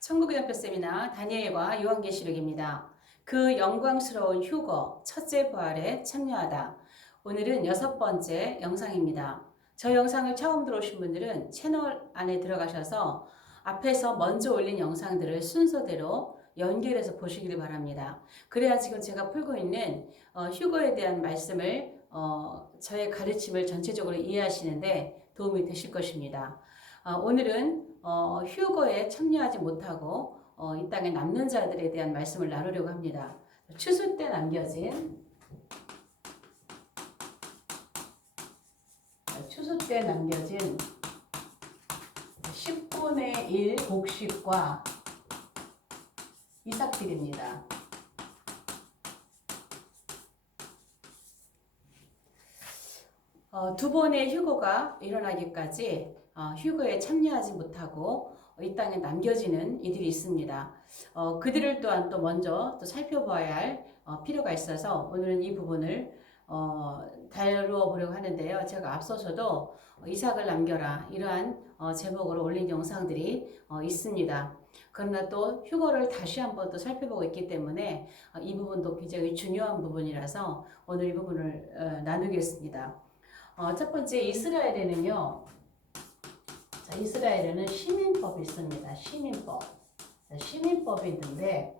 천국의 연표 세미나 다니엘과 요한계시록입니다. 그 영광스러운 휴거 첫째 부활에 참여하다. 오늘은 6번째 영상입니다. 저 영상을 처음 들어오신 분들은 채널 안에 들어가셔서 앞에서 먼저 올린 영상들을 순서대로 연결해서 보시기를 바랍니다. 그래야 지금 제가 풀고 있는 휴거에 대한 말씀을 저의 가르침을 전체적으로 이해하시는데 도움이 되실 것입니다. 오늘은 휴거에 참여하지 못하고 이 땅에 남는 자들에 대한 말씀을 나누려고 합니다. 추수 때 남겨진 10분의 1 곡식과 이삭들입니다. 두 번의 휴거가 일어나기까지 휴거에 참여하지 못하고 이 땅에 남겨지는 이들이 있습니다. 그들을 또한 또 먼저 또 살펴봐야 할 필요가 있어서 오늘은 이 부분을 다루어 보려고 하는데요. 제가 앞서서도 이삭을 남겨라 이러한 제목으로 올린 영상들이 있습니다. 그러나 또 휴거를 다시 한번 또 살펴보고 있기 때문에 이 부분도 굉장히 중요한 부분이라서 오늘 이 부분을 나누겠습니다. 첫 번째 이스라엘에는요. 이스라엘에는 시민법이 있습니다. 시민법이 있는데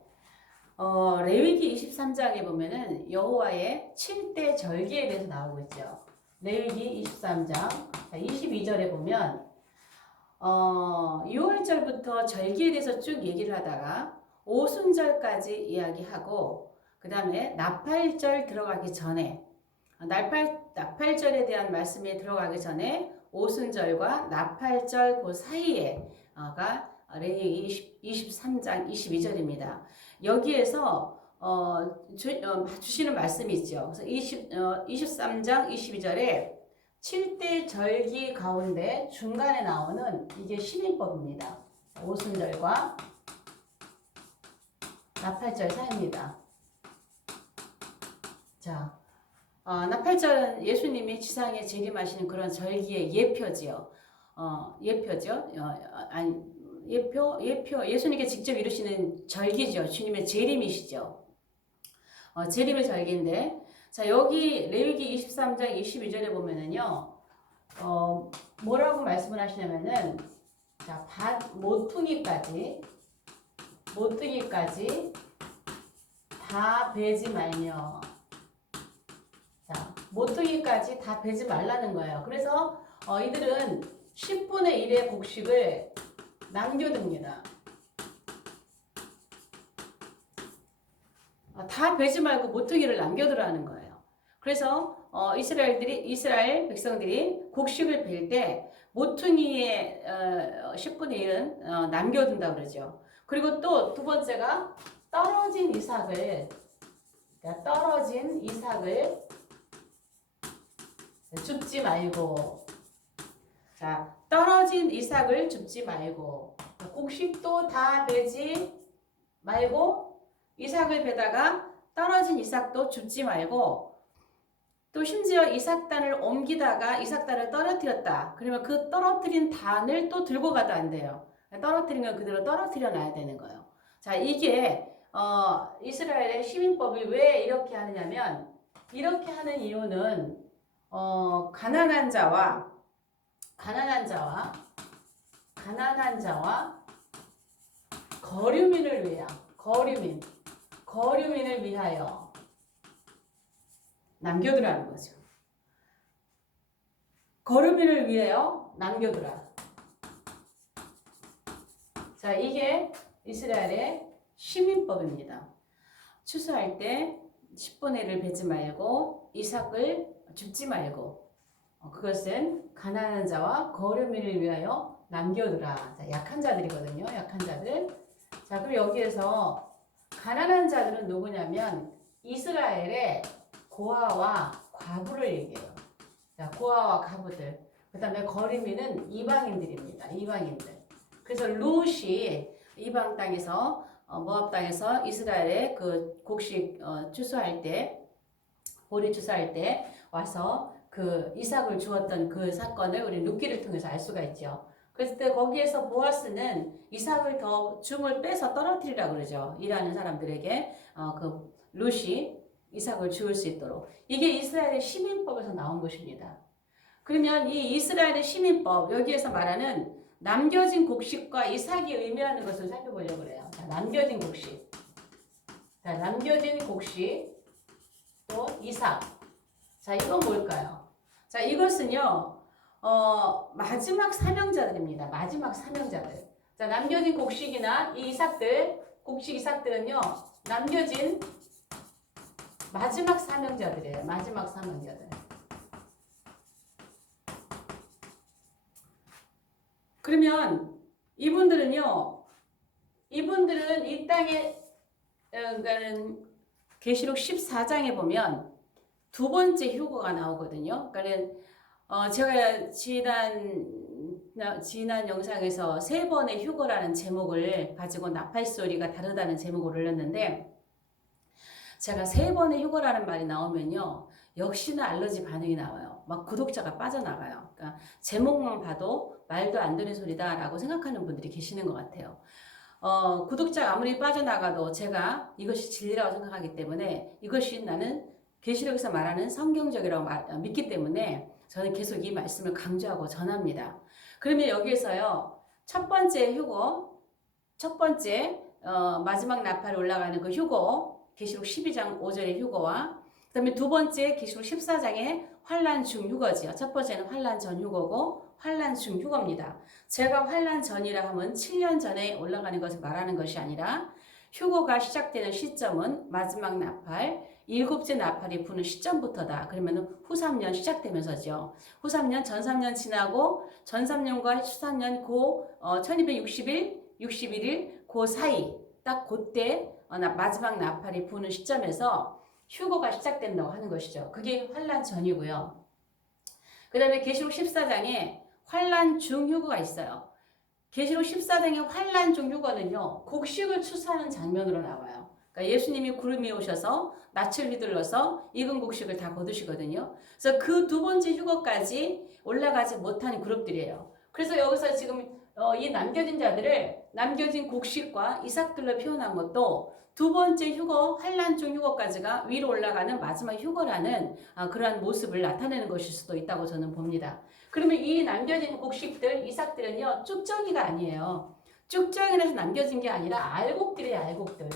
레위기 23장에 보면은 여호와의 7대 절기에 대해서 나오고 있죠. 레위기 23장 22절에 보면 6월절부터 절기에 대해서 쭉 얘기를 하다가 오순절까지 이야기하고 그 다음에 나팔절 들어가기 전에 나팔절에 대한 말씀이 들어가기 전에 오순절과 나팔절 그 사이에가 레위기 23장 22절입니다. 여기에서 주시는 말씀이 있죠. 그래서 23장 22절에 7대 절기 가운데 중간에 나오는 이게 시민법입니다. 오순절과 나팔절 사이입니다. 자, 나팔절은 예수님이 지상에 재림하시는 그런 절기의 예표지요. 예수님께 직접 이루시는 절기죠. 주님의 재림이시죠. 재림의 절기인데, 자, 여기 레위기 23장 22절에 보면은요, 뭐라고 말씀을 하시냐면은, 자, 모퉁이까지 다 베지 말며, 자, 모퉁이까지 다 베지 말라는 거예요. 그래서 이들은 10분의 1의 곡식을 남겨둡니다. 다 베지 말고 모퉁이를 남겨두라는 거예요. 그래서 이스라엘 백성들이 곡식을 벨 때 모퉁이의 10분의 1은 남겨둔다 그러죠. 그리고 또 두 번째가 떨어진 이삭을 줍지 말고, 자, 떨어진 이삭을 줍지 말고, 곡식도 다 베지 말고, 이삭을 베다가 떨어진 이삭도 줍지 말고, 또 심지어 이삭단을 옮기다가 이삭단을 떨어뜨렸다. 그러면 그 떨어뜨린 단을 또 들고 가도 안 돼요. 떨어뜨린 건 그대로 떨어뜨려 놔야 되는 거예요. 자, 이게 이스라엘의 시민법이 왜 이렇게 하느냐면, 이렇게 하는 이유는 가난한 자와 거류민을 위하여 남겨두라는 거죠. 거류민을 위하여 남겨두라. 자, 이게 이스라엘의 시민법입니다. 추수할 때 10분의 1을 베지 말고 이삭을 줍지 말고 그것은 가난한 자와 거류민을 위하여 남겨두라. 자, 약한 자들이거든요. 약한 자들. 자, 그럼 여기에서 가난한 자들은 누구냐면 이스라엘의 고아와 과부를 얘기해요. 자, 고아와 과부들. 그 다음에 거류민은 이방인들입니다. 이방인들. 그래서 룻이 이방 땅에서 모압 땅에서 이스라엘의 그 곡식 추수할 때, 보리 추수할 때 와서 그 이삭을 주었던 그 사건을 우리 룻기를 통해서 알 수가 있죠. 그랬을 때 거기에서 보아스는 이삭을 더 줌을 빼서 떨어뜨리라 그러죠. 일하는 사람들에게 그 룻이 이삭을 주울 수 있도록. 이게 이스라엘의 시민법에서 나온 것입니다. 그러면 이 이스라엘의 시민법 여기에서 말하는 남겨진 곡식과 이삭이 의미하는 것을 살펴보려고 그래요. 자, 남겨진 곡식. 자, 남겨진 곡식 또 이삭. 자, 이건 뭘까요? 자, 이것은요. 마지막 사명자들입니다. 마지막 사명자들. 자, 남겨진 곡식이나 이 이삭들, 곡식 이삭들은요. 남겨진 마지막 사명자들이에요. 마지막 사명자들. 그러면 이분들은요. 이분들은 이 땅에 그러니까는 계시록 14장에 보면 두 번째 휴거가 나오거든요. 그러니까 제가 지난 영상에서 세 번의 휴거라는 제목을 가지고 나팔소리가 다르다는 제목을 올렸는데 제가 세 번의 휴거라는 말이 나오면요. 역시나 알러지 반응이 나와요. 막 구독자가 빠져나가요. 그러니까 제목만 봐도 말도 안 되는 소리다라고 생각하는 분들이 계시는 것 같아요. 구독자가 아무리 빠져나가도 제가 이것이 진리라고 생각하기 때문에 이것이 나는 계시록에서 말하는 성경적이라고 믿기 때문에 저는 계속 이 말씀을 강조하고 전합니다. 그러면 여기에서요. 첫 번째 휴거, 첫 번째 마지막 나팔 올라가는 그 휴거, 계시록 12장 5절의 휴거와 그 다음에 두 번째 계시록 14장의 환란 중 휴거지요. 첫 번째는 환란 전 휴거고 환란 중 휴거입니다. 제가 환란 전이라 하면 7년 전에 올라가는 것을 말하는 것이 아니라 휴거가 시작되는 시점은 마지막 나팔, 일곱째 나팔이 부는 시점부터다. 그러면 후 3년 시작되면서죠. 후 3년, 전 3년 지나고 전 3년과 후 3년 1260일, 61일 그 사이 딱 그때 마지막 나팔이 부는 시점에서 휴거가 시작된다고 하는 것이죠. 그게 환란 전이고요. 그 다음에 계시록 14장에 환란 중 휴거가 있어요. 계시록 14장의 환란 중 휴거는요. 곡식을 추수하는 장면으로 나와요. 그러니까 예수님이 구름이 오셔서 낯을 휘둘러서 익은 곡식을 다 거두시거든요. 그래서 그 두 번째 휴거까지 올라가지 못한 그룹들이에요. 그래서 여기서 지금 이 남겨진 자들을 남겨진 곡식과 이삭들로 표현한 것도 두 번째 휴거, 환란 중 휴거까지가 위로 올라가는 마지막 휴거라는 그러한 모습을 나타내는 것일 수도 있다고 저는 봅니다. 그러면 이 남겨진 곡식들, 이삭들은요, 쭉정이가 아니에요. 쭉정이라서 남겨진 게 아니라 알곡들이에요, 알곡들.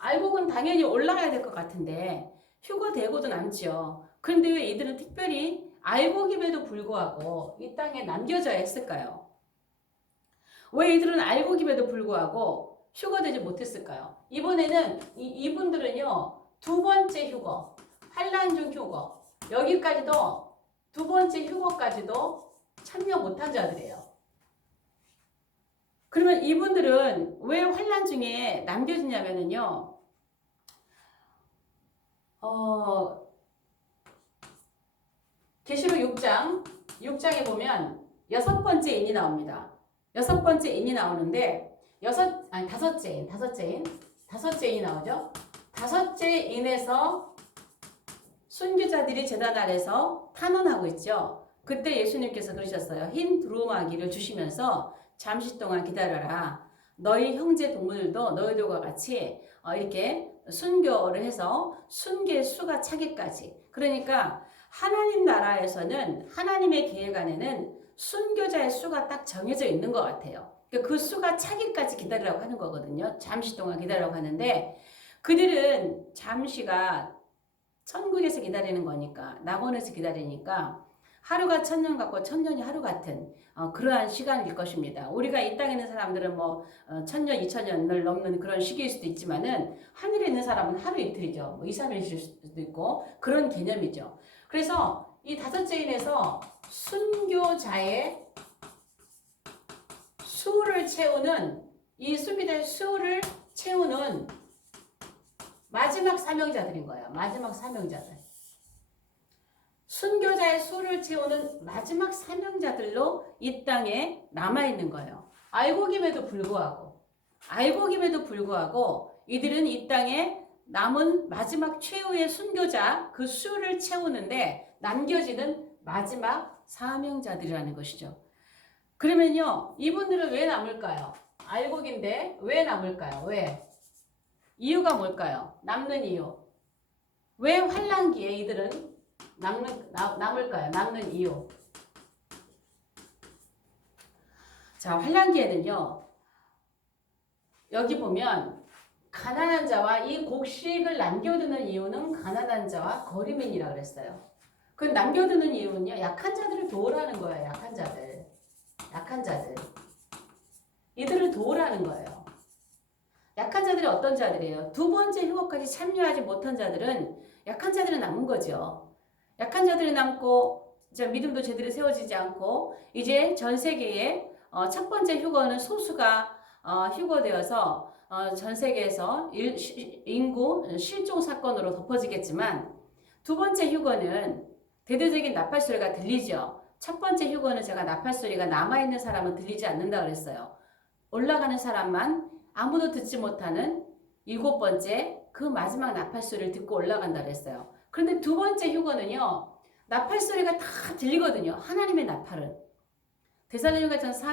알곡은 당연히 올라가야 될 것 같은데 휴거되고도 남죠. 그런데 왜 이들은 특별히 알곡임에도 불구하고 이 땅에 남겨져야 했을까요? 왜 이들은 알곡임에도 불구하고 휴거되지 못했을까요? 이번에는 이분들은요. 두 번째 휴거, 환란 중 휴거, 여기까지도 두 번째 휴거까지도 참여 못한 자들이에요. 그러면 이분들은 왜 환란 중에 남겨지냐면요. 계시록 6장에 보면 여섯 번째 인이 나옵니다. 여섯 번째 인이 나오는데 다섯째 인이 나오죠. 다섯째 인에서 순교자들이 제단 아래서 탄원하고 있죠. 그때 예수님께서 그러셨어요. 흰 두루마기를 주시면서 잠시 동안 기다려라. 너희 형제 동물들도 너희들과 같이 이렇게 순교를 해서 순교의 수가 차기까지. 그러니까 하나님 나라에서는 하나님의 계획 안에는 순교자의 수가 딱 정해져 있는 것 같아요. 그 수가 차기까지 기다리라고 하는 거거든요. 잠시 동안 기다리라고 하는데 그들은 잠시가 천국에서 기다리는 거니까 낙원에서 기다리니까 하루가 1000년 같고 1000년이 하루 같은 그러한 시간일 것입니다. 우리가 이 땅에 있는 사람들은 1000년, 2000년을 넘는 그런 시기일 수도 있지만은 하늘에 있는 사람은 하루 이틀이죠. 2, 3일일 수도 있고 그런 개념이죠. 그래서 이 다섯째 인에서 순교자의 수를 채우는 이 순교자의 수를 채우는 마지막 사명자들인 거예요. 마지막 사명자들. 순교자의 수를 채우는 마지막 사명자들로 이 땅에 남아있는 거예요. 알곡임에도 불구하고 이들은 이 땅에 남은 마지막 최후의 순교자 그 수를 채우는데 남겨지는 마지막 사명자들이라는 것이죠. 그러면요, 이분들은 왜 남을까요? 알곡인데 왜 남을까요? 왜? 이유가 뭘까요? 남는 이유. 왜 환란기에 이들은 남을까요? 남는 이유. 자, 환란기에는요, 여기 보면 가난한 자와 이 곡식을 남겨두는 이유는 가난한 자와 거리민이라 그랬어요. 그 남겨두는 이유는요, 약한 자들을 도우라는 거예요. 약한 자들. 약한 자들. 이들을 도우라는 거예요. 약한 자들이 어떤 자들이에요? 두 번째 휴거까지 참여하지 못한 자들은 약한 자들은 남은 거죠. 약한 자들이 남고 믿음도 제대로 세워지지 않고 이제 전 세계에 첫 번째 휴거는 소수가 휴거되어서 전 세계에서 인구 실종 사건으로 덮어지겠지만 두 번째 휴거는 대대적인 나팔 소리가 들리죠. 첫 번째 휴거는 제가 나팔 소리가 남아있는 사람은 들리지 않는다 그랬어요. 올라가는 사람만 아무도 듣지 못하는 일곱 번째 그 마지막 나팔 소리를 듣고 올라간다 그랬어요. 그런데 두 번째 휴거는요. 나팔 소리가 다 들리거든요. 하나님의 나팔은. 데살로니가 전서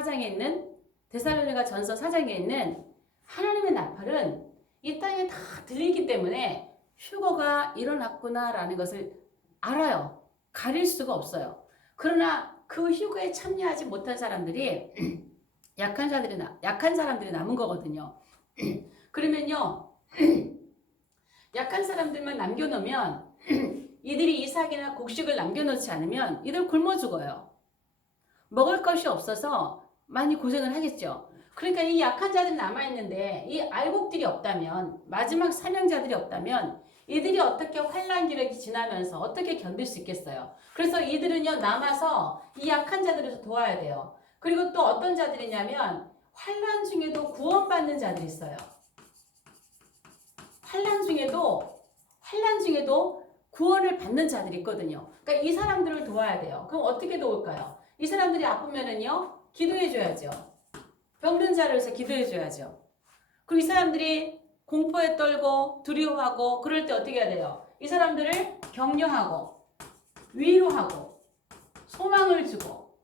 4장에 있는 하나님의 나팔은 이 땅에 다 들리기 때문에 휴거가 일어났구나라는 것을 알아요. 가릴 수가 없어요. 그러나 그 휴거에 참여하지 못한 사람들이 약한 사람들이 남은 거거든요. 그러면요, 약한 사람들만 남겨놓으면 이들이 이삭이나 곡식을 남겨놓지 않으면 이들 굶어 죽어요. 먹을 것이 없어서 많이 고생을 하겠죠. 그러니까 이 약한 자들이 남아있는데 이 알곡들이 없다면, 마지막 사명자들이 없다면 이들이 어떻게 환란기를 지나면서 어떻게 견딜 수 있겠어요. 그래서 이들은요, 남아서 이 약한 자들을 도와야 돼요. 그리고 또 어떤 자들이냐면 환란 중에도 구원받는 자들이 있어요. 환란 중에도 구원을 받는 자들이 있거든요. 그러니까 이 사람들을 도와야 돼요. 그럼 어떻게 도울까요? 이 사람들이 아프면은요, 기도해 줘야죠. 병든 자를 위해서 기도해 줘야죠. 그리고 이 사람들이 공포에 떨고 두려워하고 그럴 때 어떻게 해야 돼요? 이 사람들을 격려하고 위로하고 소망을 주고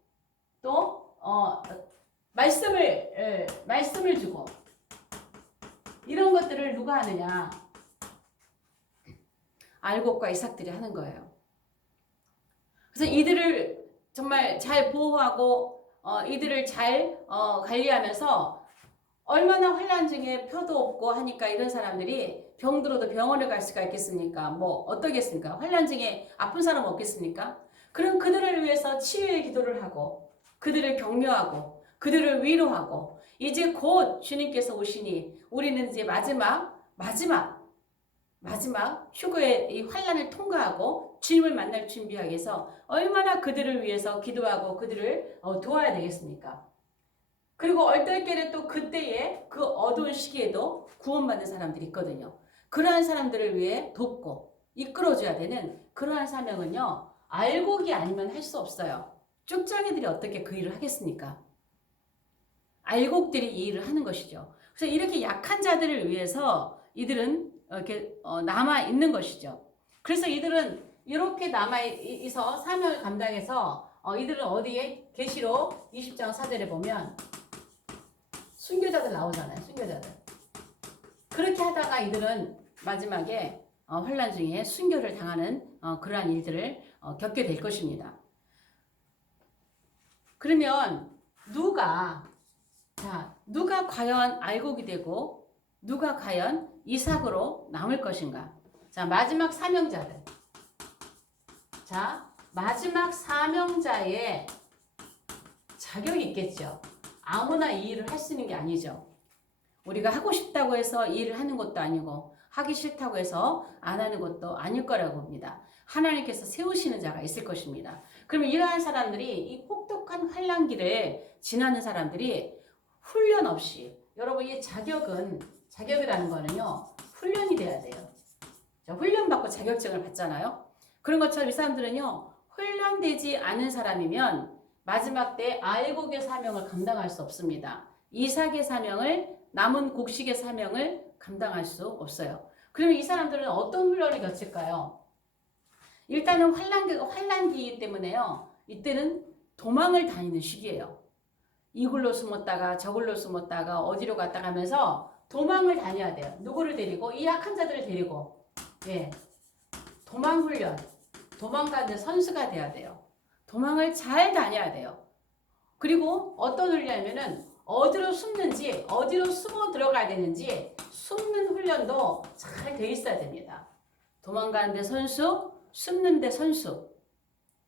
또 말씀을 주고 이런 것들을 누가 하느냐? 알곡과 이삭들이 하는 거예요. 그래서 이들을 정말 잘 보호하고 이들을 잘 관리하면서 얼마나 환란 중에 표도 없고 하니까 이런 사람들이 병들어도 병원에 갈 수가 있겠습니까? 뭐 어떠겠습니까? 환란 중에 아픈 사람 없겠습니까? 그럼 그들을 위해서 치유의 기도를 하고 그들을 격려하고 그들을 위로하고 이제 곧 주님께서 오시니 우리는 이제 마지막 휴거의 이 환란을 통과하고 주님을 만날 준비하기 위해서 얼마나 그들을 위해서 기도하고 그들을 도와야 되겠습니까? 그리고 얼떨결에 또 그때에 그 어두운 시기에도 구원받는 사람들이 있거든요. 그러한 사람들을 위해 돕고 이끌어줘야 되는 그러한 사명은요. 알곡이 아니면 할 수 없어요. 쪽장이들이 어떻게 그 일을 하겠습니까? 알곡들이 이 일을 하는 것이죠. 그래서 이렇게 약한 자들을 위해서 이들은 이렇게 남아 있는 것이죠. 그래서 이들은 이렇게 남아 있어 사명을 감당해서 이들은 어디에 계시록 20장 4절에 보면 순교자들 나오잖아요. 순교자들. 그렇게 하다가 이들은 마지막에 환란 중에 순교를 당하는 그러한 일들을 겪게 될 것입니다. 그러면 누가 과연 알곡이 되고 누가 과연 이삭으로 남을 것인가? 자, 마지막 사명자들. 자, 마지막 사명자의 자격이 있겠죠. 아무나 이 일을 할 수 있는 게 아니죠. 우리가 하고 싶다고 해서 이 일을 하는 것도 아니고 하기 싫다고 해서 안 하는 것도 아닐 거라고 봅니다. 하나님께서 세우시는 자가 있을 것입니다. 그러면 이러한 사람들이 이 혹독한 환란기를 지나는 사람들이 훈련 없이 여러분 이 자격이라는 거는요. 훈련이 돼야 돼요. 훈련받고 자격증을 받잖아요. 그런 것처럼 이 사람들은요. 훈련되지 않은 사람이면 마지막 때 알곡의 사명을 감당할 수 없습니다. 이삭의 사명을 남은 곡식의 사명을 감당할 수 없어요. 그러면 이 사람들은 어떤 훈련을 겪을까요? 일단은 환란기이기 때문에요. 이때는 도망을 다니는 시기예요. 이 굴로 숨었다가 저 굴로 숨었다가 어디로 갔다 가면서 도망을 다녀야 돼요. 누구를 데리고? 이 약한 자들을 데리고. 예. 도망 훈련. 도망가는 선수가 돼야 돼요. 도망을 잘 다녀야 돼요. 그리고 어떤 훈련이냐면은 어디로 숨는지, 어디로 숨어 들어가야 되는지 숨는 훈련도 잘 돼 있어야 됩니다. 도망가는데 선수, 숨는데 선수.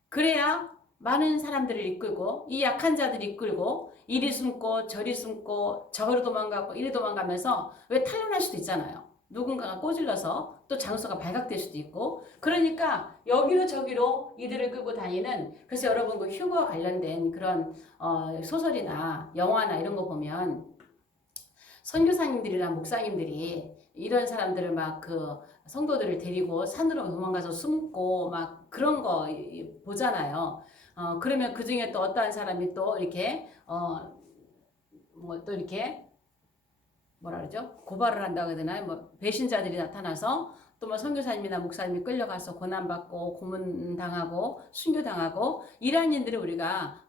그래야 많은 사람들을 이끌고 이 약한 자들을 이끌고 이리 숨고 저리 숨고 저리 도망가고 이리 도망가면서 왜 탈론할 수도 있잖아요. 누군가가 꼬질러서 또 장소가 발각될 수도 있고 그러니까 여기로 저기로 이들을 끌고 다니는 그래서 여러분 그 휴거 관련된 그런 소설이나 영화나 이런 거 보면 선교사님들이나 목사님들이 이런 사람들을 막 그 성도들을 데리고 산으로 도망가서 숨고 막 그런 거 보잖아요. 그러면 그 중에 또 어떠한 사람이 또 이렇게 뭐 또 이렇게 뭐라 그러죠? 고발을 한다고 해야 되나요? 뭐 배신자들이 나타나서 또 뭐 선교사님이나 목사님이 끌려가서 고난받고 고문당하고 순교당하고 이러한 일들을 우리가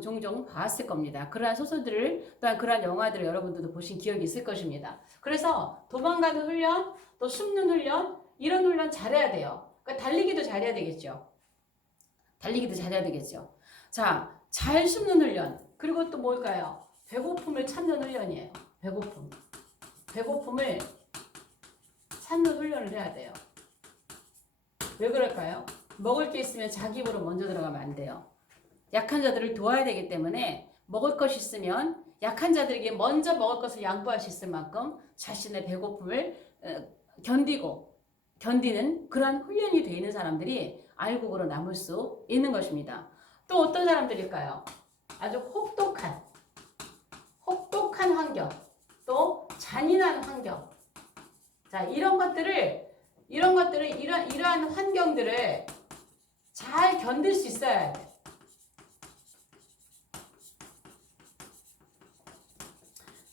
종종 봤을 겁니다. 그러한 소설들을 또한 그러한 영화들을 여러분들도 보신 기억이 있을 것입니다. 그래서 도망가는 훈련, 또 숨는 훈련 이런 훈련 잘해야 돼요. 그러니까 달리기도 잘해야 되겠죠. 달리기도 잘해야 되겠죠. 자, 잘 숨는 훈련 그리고 또 뭘까요? 배고픔을 참는 훈련이에요. 배고픔을 참는 훈련을 해야 돼요. 왜 그럴까요? 먹을 게 있으면 자기 입으로 먼저 들어가면 안 돼요. 약한 자들을 도와야 되기 때문에 먹을 것이 있으면 약한 자들에게 먼저 먹을 것을 양보할 수 있을 만큼 자신의 배고픔을 견디는 그런 훈련이 되어 있는 사람들이 알곡으로 남을 수 있는 것입니다. 또 어떤 사람들일까요? 아주 혹독한 환경, 또 잔인한 환경. 자, 이러한 환경들을 잘 견딜 수 있어야 돼.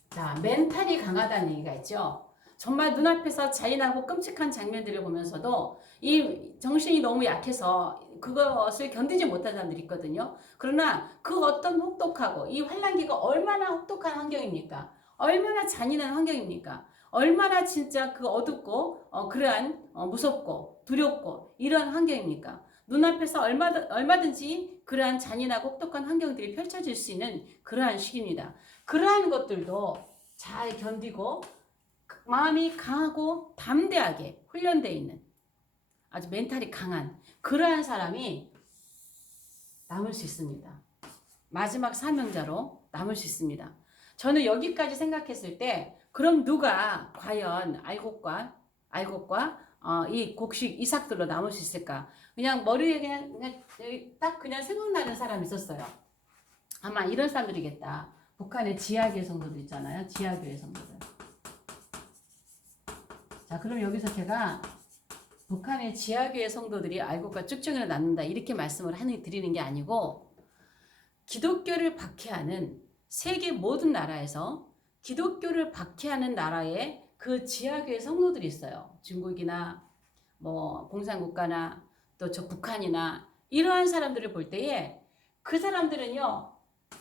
자, 멘탈이 강하다는 얘기가 있죠. 정말 눈앞에서 잔인하고 끔찍한 장면들을 보면서도 이 정신이 너무 약해서 그것을 견디지 못한 사람들이 있거든요. 그러나 그 어떤 혹독하고 이 환란기가 얼마나 혹독한 환경입니까? 얼마나 잔인한 환경입니까? 얼마나 진짜 그 어둡고 그러한 무섭고 두렵고 이런 환경입니까? 눈앞에서 얼마든지 그러한 잔인하고 혹독한 환경들이 펼쳐질 수 있는 그러한 시기입니다. 그러한 것들도 잘 견디고 마음이 강하고 담대하게 훈련되어 있는 아주 멘탈이 강한 그러한 사람이 남을 수 있습니다. 마지막 사명자로 남을 수 있습니다. 저는 여기까지 생각했을 때 그럼 누가 과연 알곡과 이 곡식 이삭들로 남을 수 있을까? 그냥 머리에 그냥 생각나는 사람이 있었어요. 아마 이런 사람들이겠다. 북한의 지하교회 성도들 있잖아요. 지하교회 성도들. 자, 그럼 여기서 제가 북한의 지하교회 성도들이 알곡과 쭉쭉이로 낳는다 이렇게 말씀을 드리는 게 아니고 기독교를 박해하는 세계 모든 나라에서 기독교를 박해하는 나라에 그 지하교회 성도들이 있어요. 중국이나 뭐 공산국가나 또 저 북한이나 이러한 사람들을 볼 때에 그 사람들은요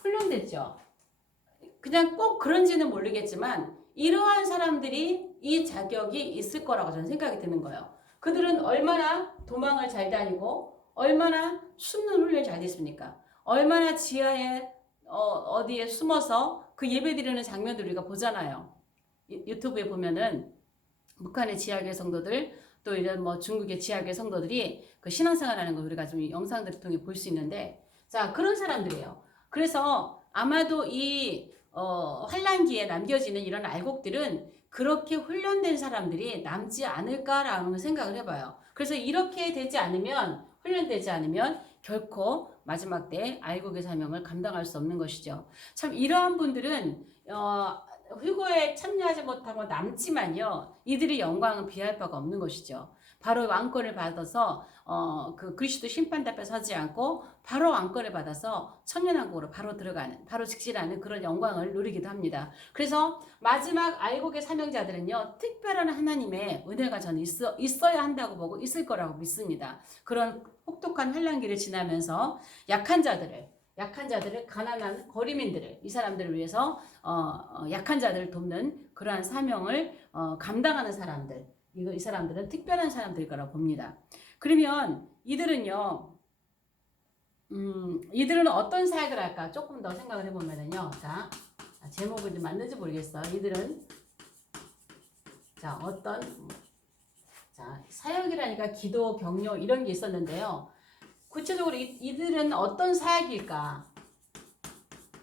훈련됐죠. 그냥 꼭 그런지는 모르겠지만 이러한 사람들이 이 자격이 있을 거라고 저는 생각이 드는 거예요. 그들은 얼마나 도망을 잘 다니고 얼마나 숨는 훈련이 잘 됐습니까? 얼마나 지하에 어디에 숨어서 그 예배 드리는 장면들 우리가 보잖아요. 유튜브에 보면은 북한의 지하교회 성도들 또 이런 뭐 중국의 지하교회 성도들이 그 신앙생활하는 거 우리가 좀 영상들을 통해 볼 수 있는데 자 그런 사람들이에요. 그래서 아마도 이 환란기에 남겨지는 이런 알곡들은 그렇게 훈련된 사람들이 남지 않을까라는 생각을 해봐요. 그래서 이렇게 되지 않으면 훈련되지 않으면 결코 마지막 때 알곡의 사명을 감당할 수 없는 것이죠. 참 이러한 분들은 휴거에 참여하지 못하고 남지만요. 이들의 영광은 비할 바가 없는 것이죠. 바로 왕권을 받아서 그 그리스도 심판 앞에 서지 않고 바로 왕권을 받아서 천년왕국으로 바로 들어가는 바로 직진하는 그런 영광을 누리기도 합니다. 그래서 마지막 알곡의 사명자들은요. 특별한 하나님의 은혜가 저는 있어야 한다고 보고 있을 거라고 믿습니다. 그런 혹독한 환란기를 지나면서 약한 자들을 약한 자들을, 가난한 거리민들을, 이 사람들을 위해서 약한 자들을 돕는 그러한 사명을 감당하는 사람들, 이 사람들은 특별한 사람들일 거라고 봅니다. 그러면 이들은요, 이들은 어떤 사역을 할까? 조금 더 생각을 해보면은요, 자, 제목을 맞는지 모르겠어요. 이들은 자, 자, 사역이라니까 기도, 격려 이런 게 있었는데요. 구체적으로 이들은 어떤 사역일까?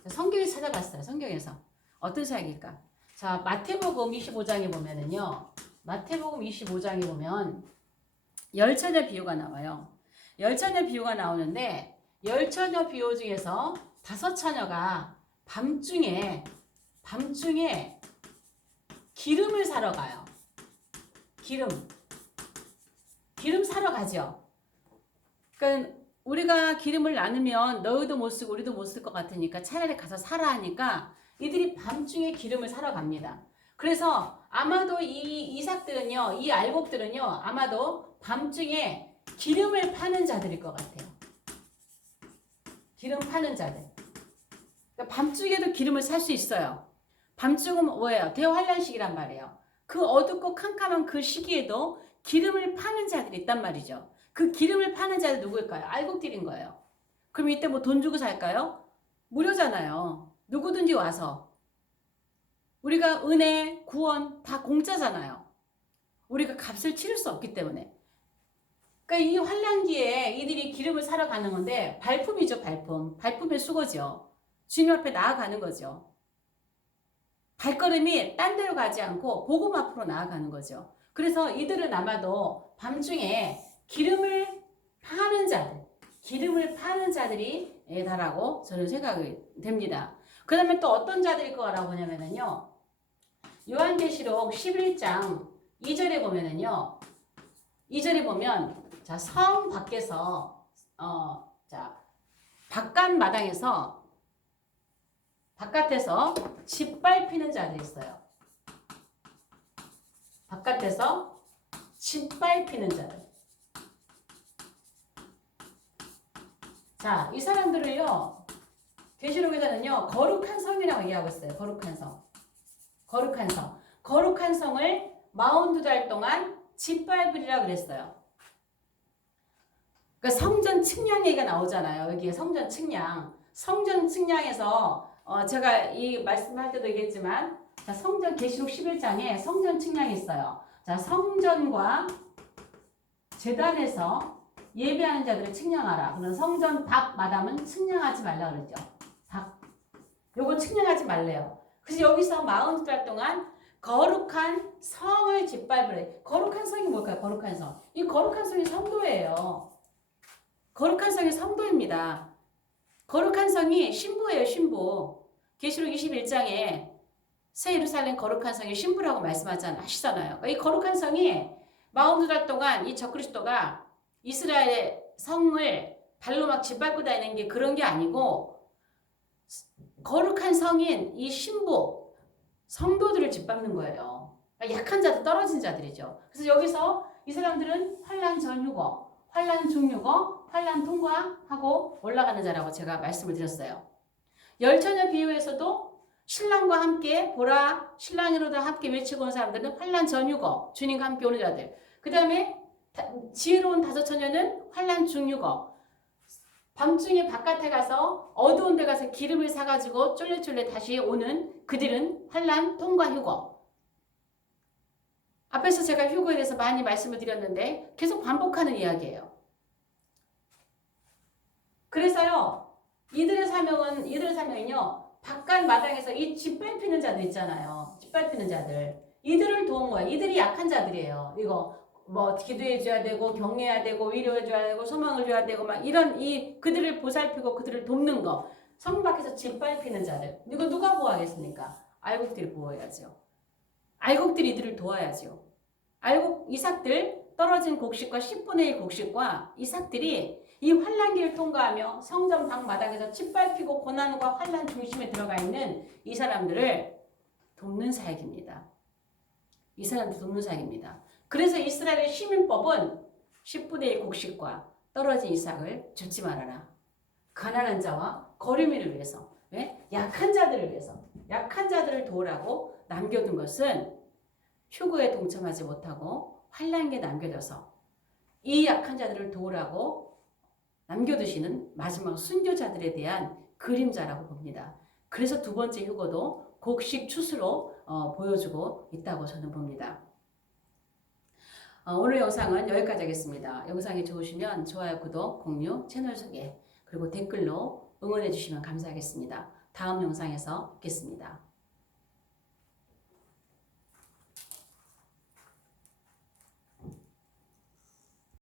성경에서 찾아봤어요. 성경에서. 어떤 사역일까? 자, 마태복음 25장에 보면은요. 마태복음 25장에 보면 열처녀 비유가 나와요. 열처녀 비유가 나오는데 열처녀 비유 중에서 5처녀가 밤중에 기름을 사러 가요. 기름 사러 가죠. 그러니까 우리가 기름을 나누면 너희도 못 쓰고 우리도 못 쓸 것 같으니까 차라리 가서 사라 하니까 이들이 밤중에 기름을 사러 갑니다. 그래서 아마도 이 이삭들은요, 이 알곡들은요, 아마도 밤중에 기름을 파는 자들일 것 같아요. 기름 파는 자들. 그러니까 밤중에도 기름을 살 수 있어요. 밤중은 뭐예요? 대환란 시기란 말이에요. 그 어둡고 캄캄한 그 시기에도 기름을 파는 자들이 있단 말이죠. 그 기름을 파는 자들 누구일까요? 알곡들인 거예요. 그럼 이때 뭐 돈 주고 살까요? 무료잖아요. 누구든지 와서. 우리가 은혜, 구원 다 공짜잖아요. 우리가 값을 치를 수 없기 때문에. 그러니까 이 환란기에 이들이 기름을 사러 가는 건데 발품이죠, 발품. 발품의 수고죠. 주님 앞에 나아가는 거죠. 발걸음이 딴 데로 가지 않고 복음 앞으로 나아가는 거죠. 그래서 이들은 아마도 밤중에 기름을 파는 자들이 다라고 저는 생각이 됩니다. 그 다음에 또 어떤 자들일 거라고 하냐면요. 요한계시록 11장 2절에 보면은요. 2절에 보면 자, 성 밖에서 자, 바깥에서 짓밟히는 자들이 있어요. 바깥에서 짓밟히는 자들. 자, 이 사람들을요, 계시록에서는요, 거룩한 성이라고 얘기하고 있어요. 거룩한 성. 거룩한 성을 42달 동안 짓밟으리라 그랬어요. 그러니까 성전 측량 얘기가 나오잖아요. 여기에 성전 측량. 성전 측량에서 제가 이 말씀할 때도 얘기했지만 자, 성전 계시록 11장에 성전 측량이 있어요. 자, 성전과 제단에서 예배하는 자들을 측량하라. 그런 성전 밖 마담은 측량하지 말라 그랬죠. 요거 측량하지 말래요. 그래서 여기서 42달 동안 거룩한 성을 짓밟으래. 거룩한 성이 뭘까요? 거룩한 성. 이 거룩한 성이 성도예요. 거룩한 성이 성도입니다. 거룩한 성이 신부예요, 신부. 계시록 21장에 새 예루살렘 거룩한 성이 신부라고 하시잖아요. 이 거룩한 성이 42달 동안 이 적그리스도가 이스라엘의 성을 발로 막 짓밟고 다니는 게 그런 게 아니고 거룩한 성인 이 신부, 성도들을 짓밟는 거예요. 약한 자들, 떨어진 자들이죠. 그래서 여기서 이 사람들은 환난 전휴거, 환난 중휴거, 환난 통과하고 올라가는 자라고 제가 말씀을 드렸어요. 열처녀 비유에서도 신랑과 함께 보라, 신랑으로다 함께 외치고 온 사람들은 환난 전휴거, 주님과 함께 오는 자들. 그 다음에 지혜로운 5처녀는 환난 중휴거. 밤중에 바깥에 가서 어두운 데 가서 기름을 사가지고 쫄래쫄래 다시 오는 그들은 환난 통과 휴거. 앞에서 제가 휴거에 대해서 많이 말씀을 드렸는데 계속 반복하는 이야기예요. 그래서요, 이들의 사명은요, 바깥 마당에서 이 짓밟히는 자들 있잖아요. 짓밟히는 자들. 이들을 도운 거야. 이들이 약한 자들이에요. 이거 뭐 기도해 줘야 되고 격려해야 되고 위로해 줘야 되고 소망을 줘야 되고 막 이런 그들을 보살피고 그들을 돕는 거. 성 밖에서 짓밟히는 자들. 이거 누가 보호하겠습니까? 알곡들이 보호해야죠. 알곡들이 이들을 도와야죠. 이삭들 떨어진 곡식과 10분의 1 곡식과 이삭들이 이 환란기를 통과하며 성전 방마당에서 짓밟히고 고난과 환란 중심에 들어가 있는 이 사람들을 돕는 사역입니다. 이 사람들 돕는 사역입니다. 그래서 이스라엘의 시민법은 10분의 1 곡식과 떨어진 이삭을 줍지 말아라. 가난한 자와 거류민을 위해서, 왜? 약한 자들을 위해서, 약한 자들을 도우라고 남겨둔 것은 휴거에 동참하지 못하고 환란기에 남겨져서 이 약한 자들을 도우라고 남겨두시는 마지막 순교자들에 대한 그림자라고 봅니다. 그래서 두 번째 휴거도 곡식 추수로 보여주고 있다고 저는 봅니다. 오늘 영상은 여기까지 하겠습니다. 영상이 좋으시면 좋아요, 구독, 공유, 채널 소개, 그리고 댓글로 응원해 주시면 감사하겠습니다. 다음 영상에서 뵙겠습니다.